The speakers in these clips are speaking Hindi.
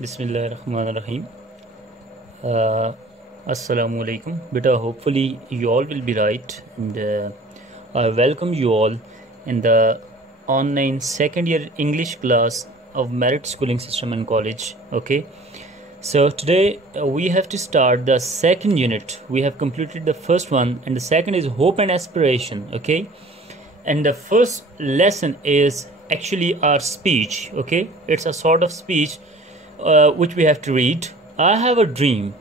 Bismillahirrahmanirrahim. Assalamu alaikum. Beta, hopefully you all will be right. And I welcome you all in the online second year English class of Merit Schooling System and College. Okay. So today we have to start the second unit. We have completed the first one, and the second is hope and aspiration. Okay. And the first lesson is actually our speech. Okay. It's a sort of speech which we have to read. I have a dream.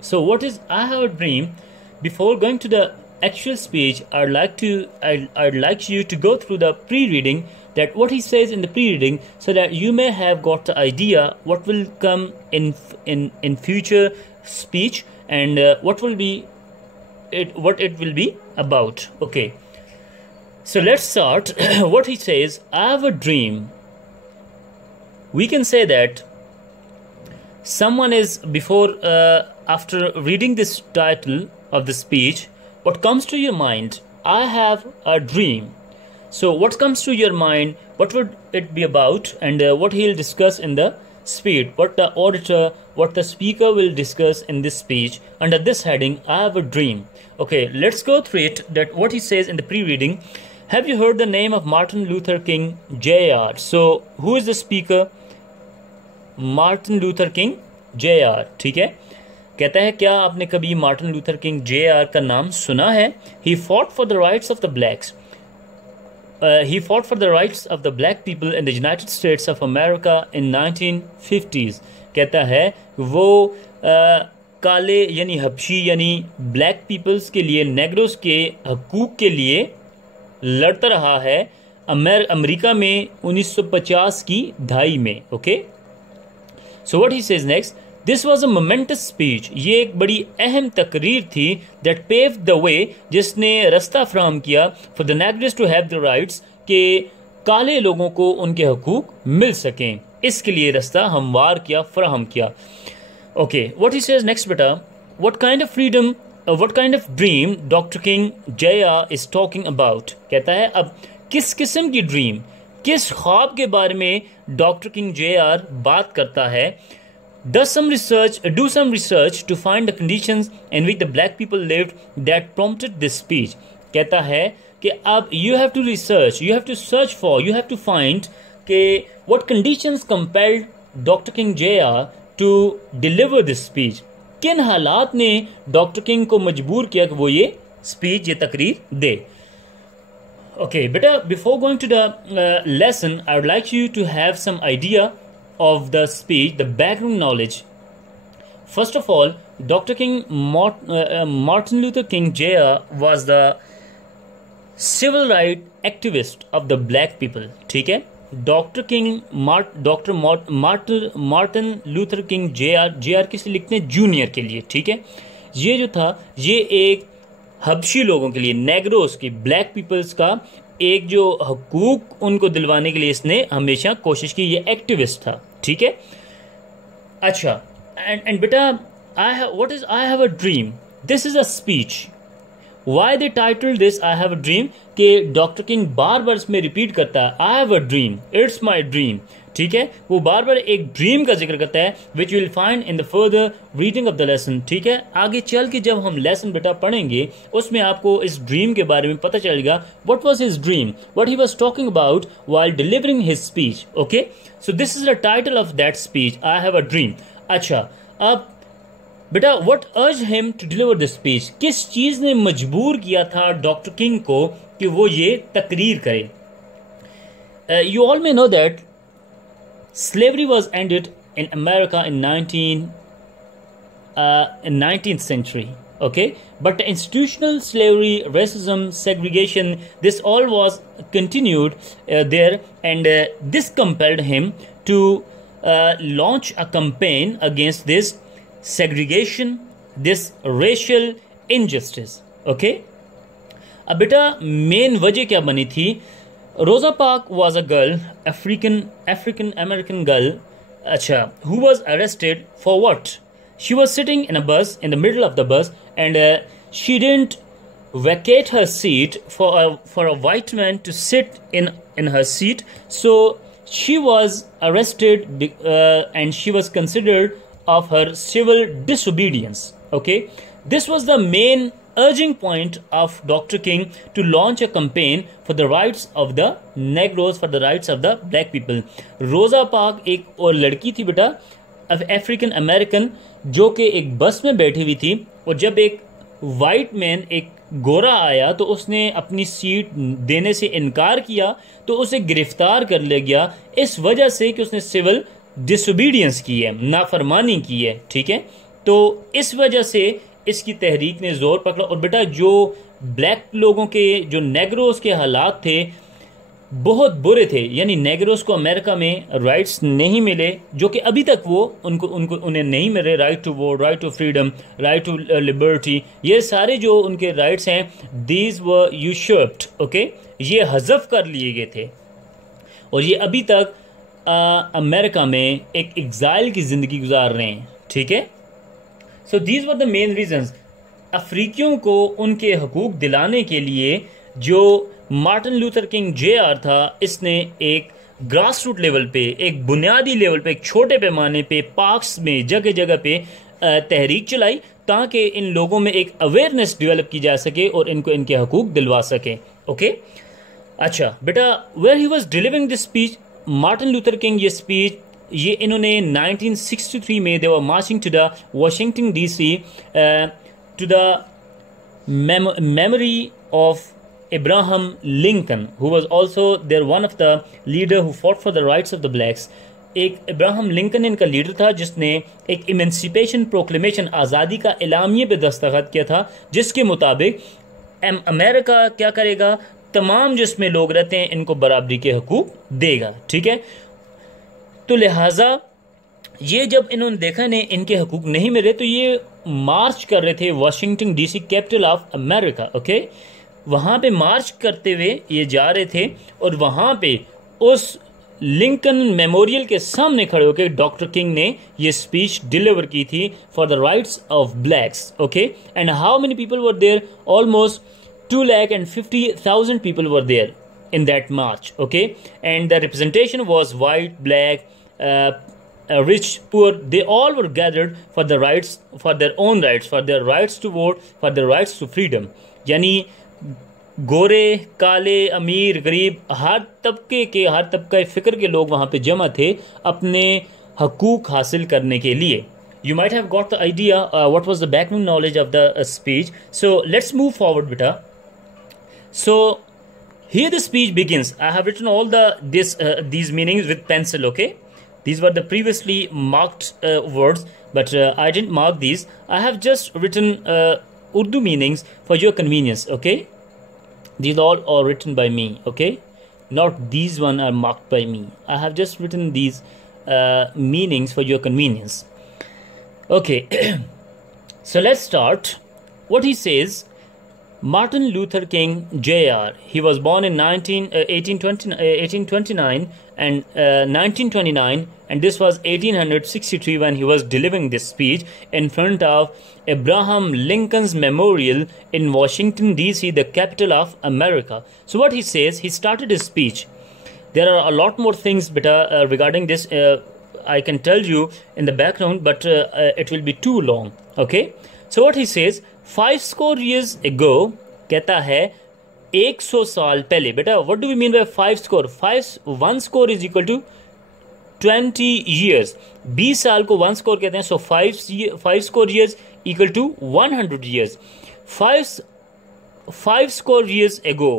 So what is I have a dream? Before going to the actual speech, I'd like you to go through the pre-reading, that what he says in the pre-reading, so that you may have got the idea what will come in future speech, and what it will be about. Okay, so let's start. What he says, I have a dream. We can say that someone is after reading this title of the speech, what comes to your mind? I have a dream. So what comes to your mind? What would it be about? And what he'll discuss in the speech, what the speaker will discuss in this speech under this heading, I have a dream. Okay, let's go through it. That what he says in the pre-reading. Have you heard the name of Martin Luther King Jr.? So who is the speaker? Martin Luther King JR. ठीक है, कहता है क्या आपने कभी मार्टिन लूथर किंग JR का नाम सुना है? He fought for the rights of the blacks. He fought for the rights of the black people in the United States of America in 1950s. कहता है वो काले यानी हबशी यानी ब्लैक पीपल्स के लिए, नेग्रोस के हकूक के लिए लड़ता रहा है अमेरिका में 1950 की दहाई में. Okay, So what he says next, this was a momentous speech. ये एक बड़ी अहम तकरीर थी that paved the way, जिसने रास्ता फराहम किया for the Negroes to have the rights, कि काले लोगों को उनके हकूक मिल सकें. इसके लिए रास्ता हमवार किया, फराहम किया. Okay, what he says next बेटा, what kind of freedom, what kind of dream Dr. King Jr. is talking about. कहता है अब किस किस्म की ड्रीम, किस ख्वाब के बारे में डॉक्टर किंग JR बात करता है. do some research to find the conditions in which the black people lived that prompted this speech. कहता है कि अब you have to research, you have to search for, you have to find कि what conditions compelled Dr. King JR to deliver this speech. किन हालात ने डॉक्टर किंग को मजबूर किया कि वो ये स्पीच, ये तकरीर दे. Okay, beta, before going to the lesson, I would like you to have some idea of the speech, the background knowledge. First of all, Dr. Martin Luther King Jr. was the civil rights activist of the black people. ठीक है, मार्टिन लूथर किंग JR किस लिए लिखते हैं? जूनियर के लिए. ठीक है, ये जो था ये एक हबशी लोगों के लिए, नेग्रोस की, ब्लैक पीपल्स का एक जो हकूक उनको दिलवाने के लिए इसने हमेशा कोशिश की. ये एक्टिविस्ट था. ठीक है, अच्छा, एंड बेटा, what is I have a dream? This is a speech. Why they title this I have a dream? कि डॉक्टर किंग बार बार इसमें रिपीट करता है आई have a dream, it's my dream. ठीक है, वो बार बार एक ड्रीम का जिक्र करता है, which will find in the further reading of the lesson. ठीक है, आगे चल के जब हम लेसन बेटा पढ़ेंगे उसमें आपको इस ड्रीम के बारे में पता चलेगा. What was his dream, what he was talking about while delivering his speech. Okay, so this is the title of that speech, I have a dream. अच्छा, अब बेटा, what urged him to deliver this speech? किस चीज ने मजबूर किया था डॉक्टर किंग को कि वो ये तकरीर करे? You all may know that slavery was ended in America in 19th century. Okay, but the institutional slavery, racism, segregation, this all was continued there, and this compelled him to launch a campaign against this segregation, this racial injustice. Okay, अब बेटा मेन वजह क्या बनी थी? Rosa Parks was a girl, African American girl, who was arrested for what? She was sitting in a bus, in the middle of the bus, and she didn't vacate her seat for a white man to sit in her seat. So she was arrested and she was considered of her civil disobedience. Okay, this was the main urging point of Dr. King to launch a campaign for the rights of the Negroes, for the rights of the black people. रोजा पार्क एक और लड़की थी बेटा, अफ्रीकन अमेरिकन, जो कि एक बस में बैठी हुई थी, और जब एक वाइट मैन, एक गोरा आया, तो उसने अपनी सीट देने से इनकार किया, तो उसे गिरफ्तार कर लिया गया इस वजह से कि उसने सिविल डिसोबीडियंस की है, नाफरमानी की है। ठीक है, तो इस वजह से इसकी तहरीक ने जोर पकड़ा। और बेटा जो ब्लैक लोगों के, जो नेग्रोस के हालात थे बहुत बुरे थे, यानी नेग्रोस को अमेरिका में राइट्स नहीं मिले, जो कि अभी तक वो उन्हें नहीं मिले। Right to vote, right to freedom, right to liberty, ये सारे जो उनके राइट्स हैं, दीज वर यूशर्प्ड। ओके, ये हज़फ कर लिए गए थे, और ये अभी तक अमेरिका में एक एग्जाइल की ज़िंदगी गुजार रहे हैं। ठीक है, so these were the main reasons. अफ्रीकियों को उनके हकूक दिलाने के लिए जो मार्टिन लूथर किंग JR था, इसने एक ग्रास रूट लेवल पे, एक बुनियादी लेवल पे, एक छोटे पैमाने पे, पार्क्स में, जगह जगह पे तहरीक चलाई, ताकि इन लोगों में एक अवेयरनेस डेवलप की जा सके और इनको इनके हकूक दिलवा सके। ओके, अच्छा बेटा, where he was delivering this speech, Martin Luther King, ये स्पीच ये इन्होंने 1963 में they were marching to the Washington DC to the memory of Abraham Lincoln, who was also their one of the leader who fought for the rights of the blacks. एक इब्राहम लिंकन इनका लीडर था जिसने एक इमेंसिपेशन प्रोक्लेमेशन, आज़ादी का एलामिया पे दस्तखत किया था, जिसके मुताबिक अमेरिका क्या करेगा, तमाम जिसमें लोग रहते हैं इनको बराबरी के हकूक देगा। ठीक है, तो लिहाजा ये जब इन्होंने देखा ने इनके हकूक नहीं मिले, तो ये मार्च कर रहे थे Washington DC, capital of America. Okay, वहाँ पे मार्च करते हुए ये जा रहे थे, और वहाँ पे उस लिंकन मेमोरियल के सामने खड़े होकर डॉक्टर किंग ने ये स्पीच डिलीवर की थी for the rights of blacks. Okay, and how many people were there, almost 250,000 people were there in that march. Okay, and the representation was white, black, rich, poor. They all were gathered for the rights, for their own rights, for their rights to vote, for their rights to freedom. यानी गोरे, काले, अमीर, गरीब, हर तबके फ़िक्र के लोग वहाँ पे जमा थे अपने हकूक हासिल करने के लिए। You might have got the idea what was the background knowledge of the speech. So let's move forward, beta. So here the speech begins. I have written all these meanings with pencil. Okay, these were the previously marked words, but I didn't mark these. I have just written Urdu meanings for your convenience. Okay, these all are written by me. Okay, not these one are marked by me. I have just written these meanings for your convenience. Okay, so let's start. What he says, Martin Luther King Jr. He was born in 1829 and 1929, and this was 1863 when he was delivering this speech in front of Abraham Lincoln's Memorial in Washington DC, the capital of America. So what he says, he started his speech. There are a lot more things regarding this. I can tell you in the background, but it will be too long. Okay, so what he says, 5 score years ago, कहता है 100 साल पहले। बेटा, what do we mean by 5 score? 1 score is equal to 20 years. 20 साल को 1 score कहते हैं, so 5 score years equal to 100 years. 5 score years ago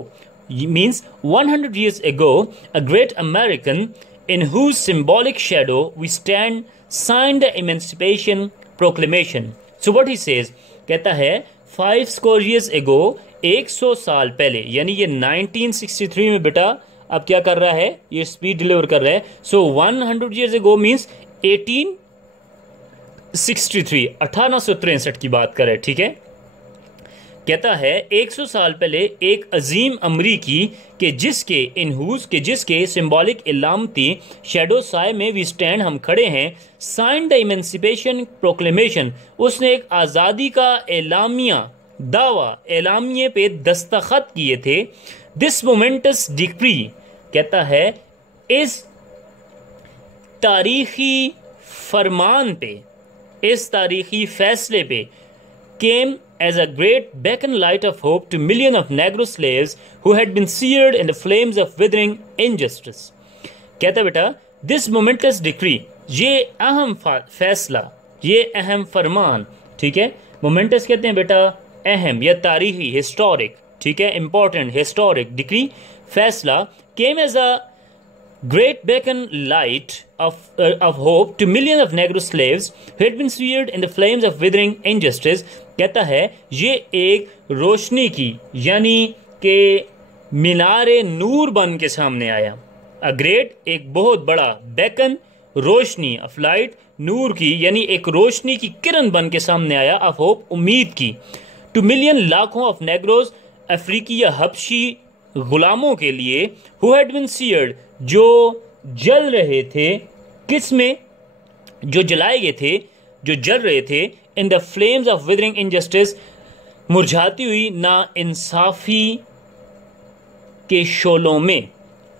means 100 years ago, a great American in whose symbolic shadow we stand signed the Emancipation Proclamation. So what he says, कहता है 5 score years ago, 100 साल पहले, यानी ये 1963 में बेटा अब क्या कर रहा है, ये स्पीच डिलीवर कर रहा है। सो 100 years ago means 1863, 1863 की बात कर रहे हैं। ठीक है, कहता है 100 साल पहले एक अजीम अमरीकी के जिसके सिंबॉलिक इलामती शैडो साय में वी स्टैंड, हम खड़े हैं, साइन द इमेंसिपेशन प्रोक्लेमेशन, उसने एक आज़ादी का एलामिये पे दस्तखत किए थे। दिस मोमेंटस डिक्री, कहता है इस तारीखी फरमान पे, इस तारीखी फैसले पे came as a great beacon light of hope to millions of Negro slaves who had been seared in the flames of withering injustice. कहता बेटा this momentous decree, ये अहम फैसला, ये अहम फरमान, ठीक है, momentous कहते हैं बेटा अहम या तारीखी, historic, ठीक है, important, historic, decree, फैसला came as a great beacon light of hope to millions of Negro slaves who had been seared in the flames of withering injustice. कहता है ये एक रोशनी की यानी के मीनारे नूर बन के सामने आया. अ ग्रेट एक बहुत बड़ा, बेकन रोशनी, ऑफ लाइट नूर की यानी एक रोशनी की किरण बन के सामने आया, ऑफ होप उम्मीद की, टू मिलियन लाखों ऑफ नेग्रोज अफ्रीकी या हबशी गुलामों के लिए, हु हैड बीन सीयर्ड जो जल रहे थे, किस में, जो जलाए गए थे, जो जल रहे थे, in the flames of withering injustice, मुरझाती हुई ना इंसाफी के शोलों में.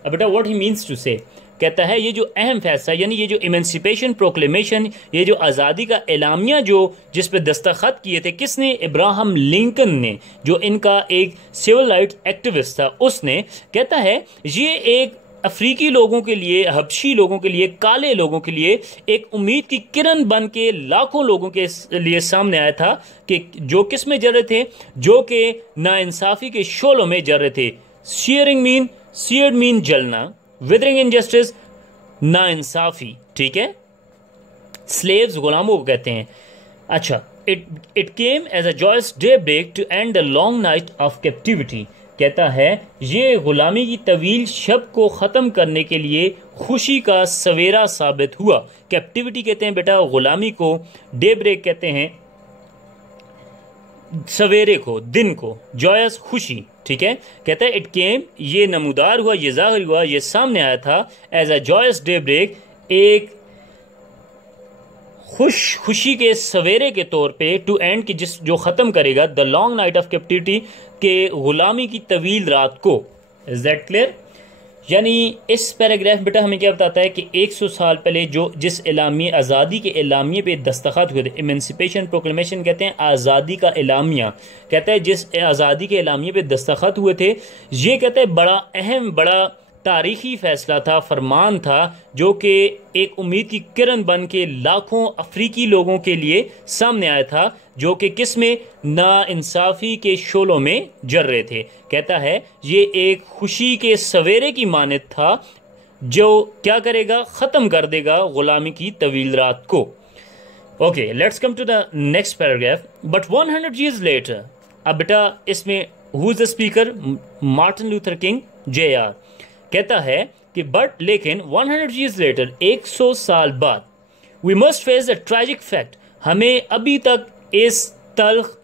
अब बेटा व्हाट ही मीन्स टू से, कहता है ये जो अहम फैसला यानी ये जो इमेंसिपेशन प्रोक्लेमेशन, ये जो आज़ादी का एलामिया जो जिस पे दस्तखत किए थे, किसने, इब्राहम लिंकन ने, जो इनका एक सिविल राइट्स एक्टिविस्ट था, उसने. कहता है ये एक अफ्रीकी लोगों के लिए, हबशी लोगों के लिए, काले लोगों के लिए एक उम्मीद की किरण बन के लाखों लोगों के लिए सामने आया था कि जो किस में जल रहे थे, जो कि नाइंसाफी के शोलों में जल रहे थे. सीयर्ड मीन जलना, विदरिंग इनजस्टिस नाइंसाफी, ठीक है, स्लेव्स गुलामों को कहते हैं. अच्छा, it came as a joyous daybreak to end the long night of captivity. कहता है ये गुलामी की तवील शब को ख़त्म करने के लिए खुशी का सवेरा साबित हुआ. कैप्टिविटी कहते हैं बेटा गुलामी को, डे ब्रेक कहते हैं सवेरे को, दिन को, जॉयस खुशी, ठीक है. कहता है इट केम, ये नमूदार हुआ, ये जाहिर हुआ, ये सामने आया था, as a joyous daybreak, एक खुशी के सवेरे के तौर पे, टू एंड की जिस जो ख़त्म करेगा the long night of captivity के गुलामी की तवील रात को. Is that clear? यानी इस पैराग्राफ बेटा हमें क्या बताता है कि 100 साल पहले जो जिस एलामिया, आज़ादी के एलामिया पे दस्तखत हुए थे, इमेंसिपेशन प्रोक्लेमेशन कहते हैं आज़ादी का एलामिया, कहता है जिस आज़ादी के एलामिया पे दस्तखत हुए थे, ये कहता है बड़ा अहम, बड़ा तारीखी फैसला था, फरमान था, जो कि एक उम्मीद की किरण बन के लाखों अफ्रीकी लोगों के लिए सामने आया था, जो कि किस में, ना इंसाफी के शोलों में जल रहे थे. कहता है ये एक खुशी के सवेरे की मानद था जो क्या करेगा, ख़त्म कर देगा गुलामी की तवील रात को. Okay, let's come to the next paragraph. But 100 years later, अब बेटा इसमें who is the speaker, Martin Luther King JR. कहता है कि बट लेकिन 100 years later, 100 साल बाद, we must face the tragic fact, हमें अभी तक इस तल्ख,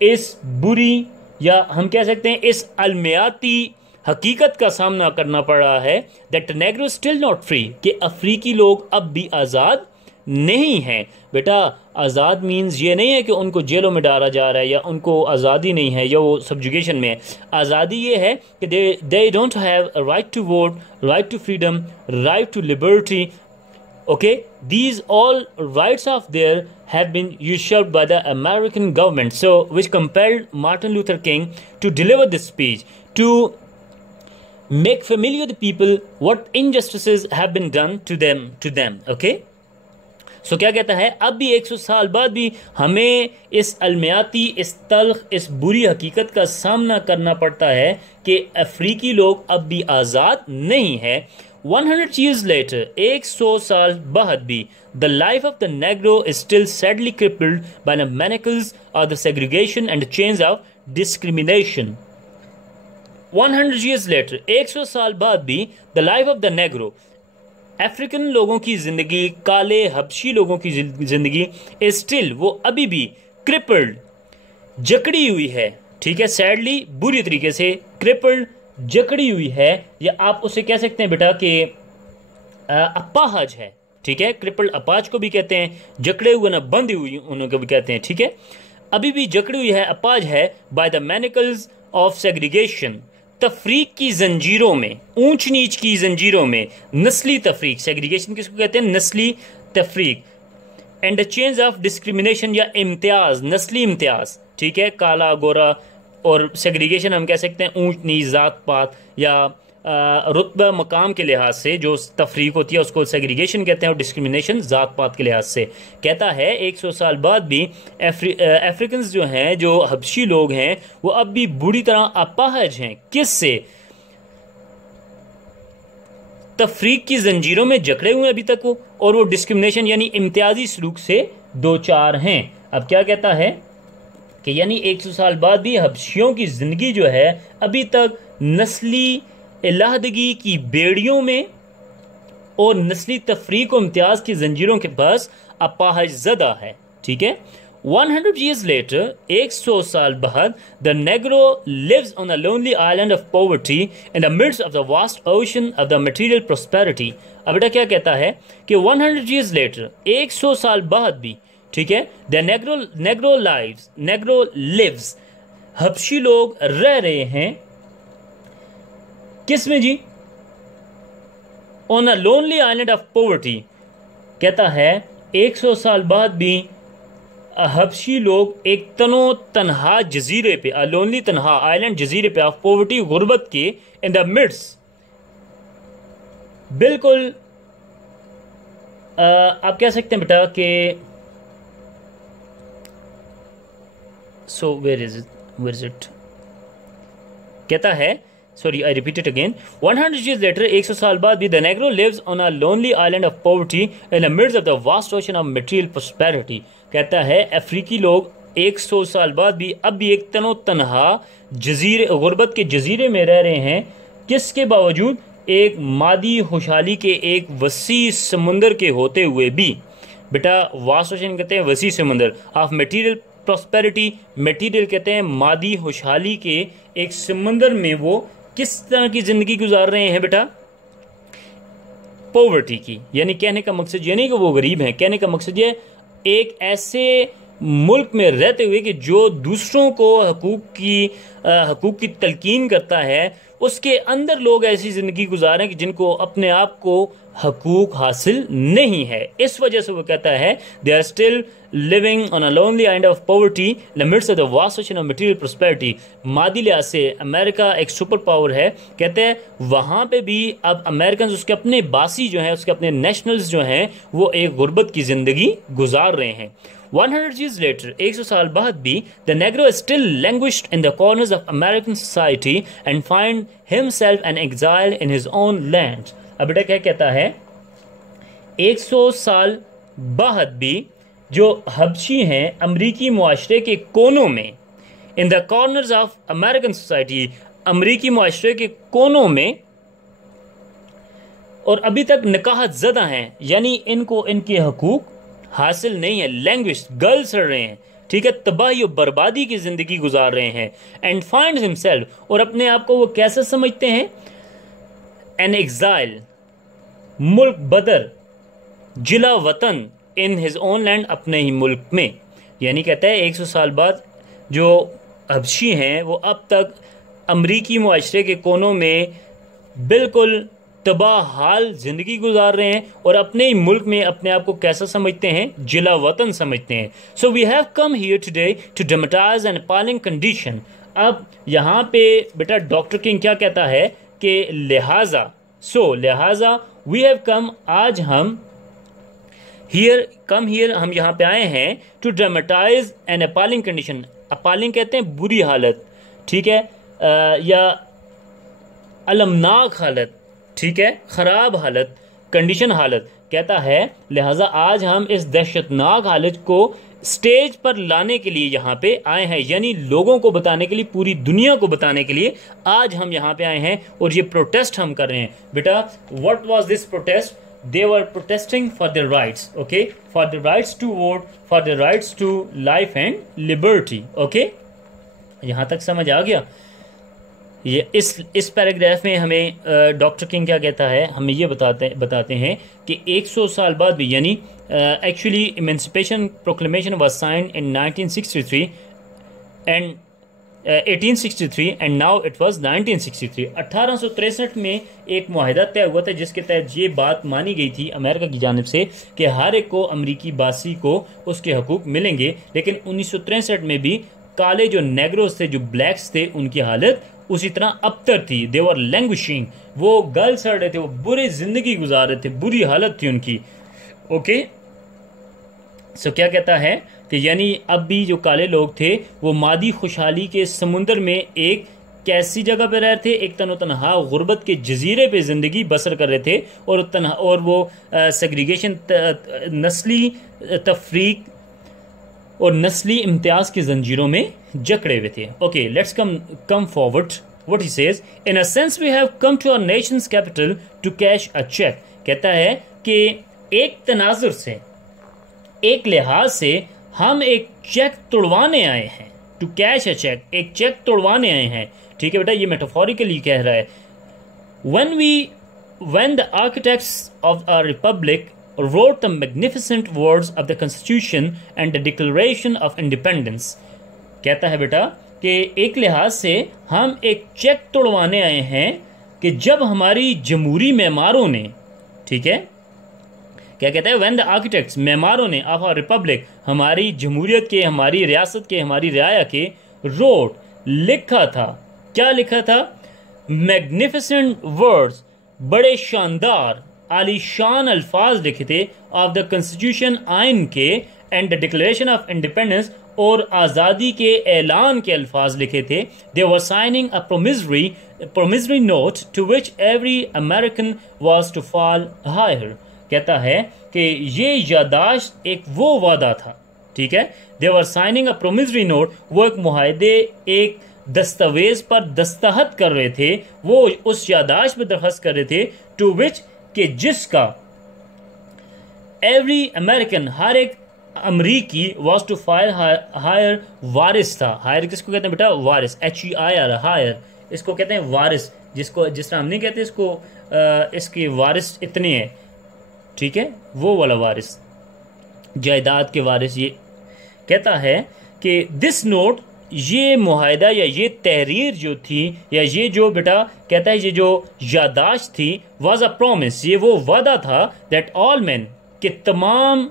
इस बुरी, या हम कह सकते हैं इस अलमियाती हकीकत का सामना करना पड़ रहा है, that Negro still not free, कि अफ्रीकी लोग अब भी आज़ाद नहीं हैं. बेटा आज़ाद मीन्स ये नहीं है कि उनको जेलों में डाला जा रहा है या उनको आज़ादी नहीं है या वो सब्जुगेशन में है. आज़ादी ये है कि they don't have right to vote, right to freedom, right to liberty. Okay, these all rights of theirs have been usurped by the American government, so which compelled Martin Luther King to deliver this speech to make familiar the people what injustices have been done to them. Okay, so क्या कहता है, अब भी 100 साल बाद भी हमें इस अलमियाती, इस तल्ख, इस बुरी हकीकत का सामना करना पड़ता है कि अफ्रीकी लोग अब भी आज़ाद नहीं है. 100 years later, 100 साल बाद भी, the life of the Negro is still sadly crippled by the manacles of the segregation and the chains of discrimination. 100 years later, 100 साल बाद भी, the life of the Negro, African लोगों की जिंदगी, काले हबशी लोगों की जिंदगी, is still, वो अभी भी crippled, जकड़ी हुई है, ठीक है, सैडली, बुरी तरीके से, crippled, जकड़ी हुई है, या आप उसे कह सकते हैं बेटा कि अपाहज है, ठीक है, क्रिपल्ड अपाज को भी कहते हैं, जकड़े हुए ना बंधी हुई उनको भी कहते हैं, ठीक है, अभी भी जकड़ी हुई है, अपाज है, बाय द मैनिकल्स ऑफ सेग्रीगेशन, तफरीक की जंजीरों में, ऊंच नीच की जंजीरों में, नस्ली तफरीक, सेग्रीगेशन किसको कहते हैं, नस्ली तफरीक, एंड चेंज ऑफ डिस्क्रिमिनेशन या इम्तियाज, नस्ली इम्तियाज, ठीक है, काला गोरा, और सेग्रीगेशन हम कह सकते हैं ऊंच नीच, जात पात या रुतबा मकाम के लिहाज से जो तफरीक होती है उसको सेग्रीगेशन कहते हैं, और डिस्क्रिमिनेशन ज़ात पात के लिहाज से। कहता है 100 साल बाद भी अफ्रीकन्स जो हैं, जो हबशी लोग हैं, वो अब भी बुरी तरह अपाहज हैं। किससे? तफरीक की जंजीरों में जकड़े हुए अभी तक वो, और वो डिस्क्रिमिनेशन यानी इम्तियाजी सलूक से दो चार हैं। अब क्या कहता है कि यानी 100 साल बाद भी हबशियों की ज़िंदगी जो है अभी तक नस्ली इलाहदगी की बेड़ियों में और नस्ली तफरीक और इम्तियाज की जंजीरों के पास अपाहज ज़दा है। ठीक है, 100 years later, 100 साल बाद, the Negro lives on a lonely island of poverty in the midst of the vast ocean of the material prosperity. अब बेटा क्या कहता है कि 100 years later, 100 साल बाद भी, ठीक है, the Negro lives, हबशी लोग रह रहे हैं किस में जी? On a lonely island of poverty. कहता है 100 साल बाद भी हबशी लोग एक तन्हा जजीरे पे, लोनली तन्हा आइलैंड जजीरे पे, ऑफ पॉवर्टी, गुर्बत के, इन द मिड्स, बिल्कुल आप कह सकते हैं बेटा कि सो वेयर इज इट, कहता है, sorry I repeat it again, 100 years later, 100 साल बाद भी, the Negro lives on a lonely island of poverty in the midst of the vast ocean of material prosperity. कहता है अफ्रीकी लोग 100 साल बाद भी अब भी एक तन्हा जजीरे, गुर्बत के जजीरे में रह रहे हैं, किसके बावजूद? एक मादी खुशहाली के एक वसी समुंदर के होते हुए भी। बेटा वास्ट ओशन कहते हैं वसी समुंदर, ऑफ मटीरियल प्रॉस्पेरिटी, मटीरियल कहते हैं मादी खुशहाली के एक समुंदर में वो किस तरह की जिंदगी गुजार रहे हैं बेटा? पॉवर्टी की। यानी कहने का मकसद ये नहीं कि वो गरीब हैं, कहने का मकसद ये एक ऐसे मुल्क में रहते हुए कि जो दूसरों को हकूक की तलकीन करता है, उसके अंदर लोग ऐसी ज़िंदगी गुजारें कि जिनको अपने आप को हकूक हासिल नहीं है। इस वजह से वो कहता है they are still living on a lonely island of poverty in the midst of the vast ocean of material prosperity. मादी लिहाज से अमेरिका एक सुपर पावर है, कहते हैं वहाँ पे भी अब अमेरिकन उसके अपने बासी जो हैं, उसके अपने नेशनल्स जो हैं, वो एक गुर्बत की ज़िंदगी गुजार रहे हैं। 100 years later, 100 साल बाद भी, the Negro is still languished in the corners of American society and find himself an exile in his own land. अब बेटा क्या कहता है? 100 साल बाद भी जो हबशी हैं अमरीकी मुआशरे के कोनों में, in the corners of American society, अमरीकी मुआशरे के कोनों में, और अभी तक निकाहत ज़दा हैं, यानी इनको इनके हकूक हासिल नहीं है, लैंग्वेज गर्ल्स रह रहे हैं, ठीक है, तबाही और बर्बादी की जिंदगी गुजार रहे हैं। एंड फाइंड हिमसेल्फ, और अपने आप को वो कैसे समझते हैं? एन एग्जाइल, मुल्क बदर, जिला वतन, इन हिज ओन लैंड, अपने ही मुल्क में। यानी कहता है 100 साल बाद जो हबशी हैं वो अब तक अमरीकी मुआशरे के कोनों में बिल्कुल तबाह हाल जिंदगी गुजार रहे हैं, और अपने ही मुल्क में अपने आप को कैसा समझते हैं? जिला वतन समझते हैं। So we have come here today to dramatize an appealing condition. अब यहाँ पे बेटा डॉक्टर किंग क्या कहता है कि लिहाजा वी हैव कम, आज हम हम यहाँ पे आए हैं to dramatize an appealing condition. Appealing कहते हैं बुरी हालत, ठीक है, या अलमनाक हालत, ठीक है, खराब हालत, कंडीशन हालत। कहता है लिहाजा आज हम इस दहशतनाक हालत को स्टेज पर लाने के लिए यहाँ पे आए हैं, यानी लोगों को बताने के लिए, पूरी दुनिया को बताने के लिए आज हम यहाँ पे आए हैं, और ये प्रोटेस्ट हम कर रहे हैं। बेटा what was this protest? They were protesting for their rights, okay, for the rights to vote, for the rights to life and liberty. Okay, यहाँ तक समझ आ गया? ये इस पैराग्राफ में हमें डॉक्टर किंग क्या कहता है, हमें ये बताते हैं कि 100 साल बाद भी, यानी actually emancipation proclamation was signed in 1963 and 1863 and now it was 1963। 1863 में एक मुआहिदा तय हुआ था जिसके तहत ये बात मानी गई थी अमेरिका की जानिब से कि हर एक को अमरीकी बासी को उसके हकूक मिलेंगे। लेकिन 1963 में भी काले जो नेग्रोस थे, जो ब्लैक्स थे, उनकी हालत उसी तरह अबतर थी। दे वर लैंग्विशिंग, वो गल सड़ रहे थे, वो बुरी जिंदगी गुजार रहे थे, बुरी हालत थी उनकी। ओके सो क्या कहता है कि यानी अब भी जो काले लोग थे वो मादी खुशहाली के समुंदर में एक कैसी जगह पे रह रहे थे, एक तनो तनहा गुर्बत के जजीरे पे ज़िंदगी बसर कर रहे थे और वो सेग्रीगेशन, नस्ली तफरीक और नस्ली इम्तियाज की जंजीरों में जकड़े हुए थे। Okay let's come forward. What he says, in a sense we have come to our nation's capital to cash a check. कहता है कि एक तनाजुर से, एक लिहाज से हम एक चेक तोड़वाने आए हैं। टू कैश अ चेक, एक चेक तोड़वाने आए हैं। ठीक है बेटा, ये मेटाफोरिकली कह रहा है। when the architects of our republic wrote the magnificent words of the constitution and the declaration of independence, कहता है बेटा कि एक लिहाज से हम एक चेक तोड़वाने आए हैं कि जब हमारी जमहूरी मेमारों ने, ठीक है, क्या कहता है, व्हेन द आर्किटेक्ट्स, मेमारों ने, ऑफ आवर रिपब्लिक, हमारी जमहूरियत के, हमारी रियासत के, हमारी रियाया के, रोड, लिखा था, क्या लिखा था, मैग्निफिसेंट वर्ड्स, बड़े शानदार आलीशान अल्फाज लिखे थे, ऑफ द कॉन्स्टिट्यूशन, आइन के, and the declaration of independence, और आज़ादी के ऐलान के अल्फाज लिखे थे। They were signing a promissory note to which every American was to fall heir. कहता है कि ये यादाश्त एक वो वादा था, ठीक है, दे were signing a promissory note, वो एक मुआहदे, एक दस्तावेज पर दस्तखत कर रहे थे, वो उस यादाश्त पर दरख्वास्त कर रहे थे, टू विच, के जिसका, एवरी अमेरिकन, हर एक अमरीकी, वॉज टू फाइल हायर, वारिस था। हायर किसको कहते हैं बेटा, वारिस, HEIR, हायर, इसको कहते हैं वारिस, जिसको, जिस तरह हम नहीं कहते इसको इसकी वारिस इतनी है, ठीक है, वो वाला वारिस, जायदाद के वारिस। ये कहता है कि दिस नोट, ये मुआहदा या ये तहरीर जो थी, या ये जो बेटा कहता है ये जो यादाश्त थी, वाज अ प्रॉमिस, ये वो वादा था, दैट ऑल मैन, कि तमाम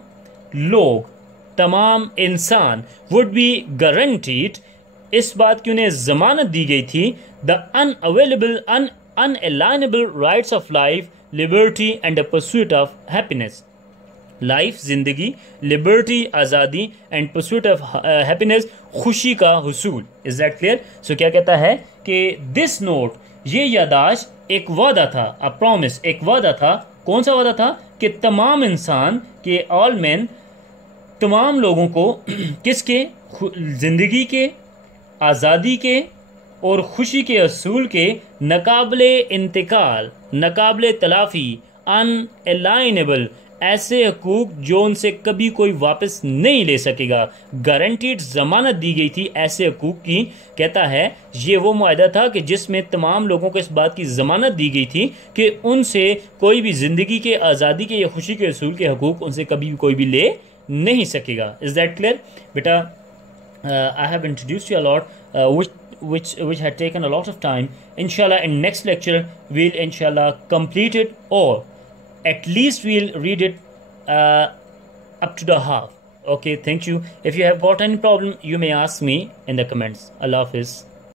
लोग, तमाम इंसान, वुड बी गारंटीड, इस बात की उन्हें जमानत दी गई थी, the unavailable unalienable rights of life, liberty and the pursuit of happiness. Life, जिंदगी, लिबर्टी, आज़ादी, एंड परस्यूट ऑफ हैप्पीनेस, खुशी का हुसूल। Is that clear? सो क्या कहता है कि दिस नोट, ये यादाश्त एक वादा था, अ प्रॉमिस, एक वादा था। कौन सा वादा था? कि तमाम इंसान के, ऑल मैन, तमाम लोगों को किसके, जिंदगी के, आज़ादी के और खुशी के असूल के नाकाबिले इंतकाल, नाकाबिले तलाफी, अनएलाइनेबल, ऐसे हकूक जो उनसे कभी कोई वापस नहीं ले सकेगा, गारंटीड, जमानत दी गई थी ऐसे हकूक की। कहता है ये वो मुआहदा था कि जिसमें तमाम लोगों को इस बात की जमानत दी गई थी कि उनसे कोई भी जिंदगी के, आज़ादी के या खुशी के असूल के हकूक उनसे कभी भी कोई भी ले नहीं सकेगा। इज दैट क्लियर बेटा? I have introduced you a lot, which had taken a lot of time. Inshallah, in next lecture, we'll inshallah complete it, or at least we'll read it up to the half. Okay, thank you. If you have got any problem, you may ask me in the comments. Allah Hafiz.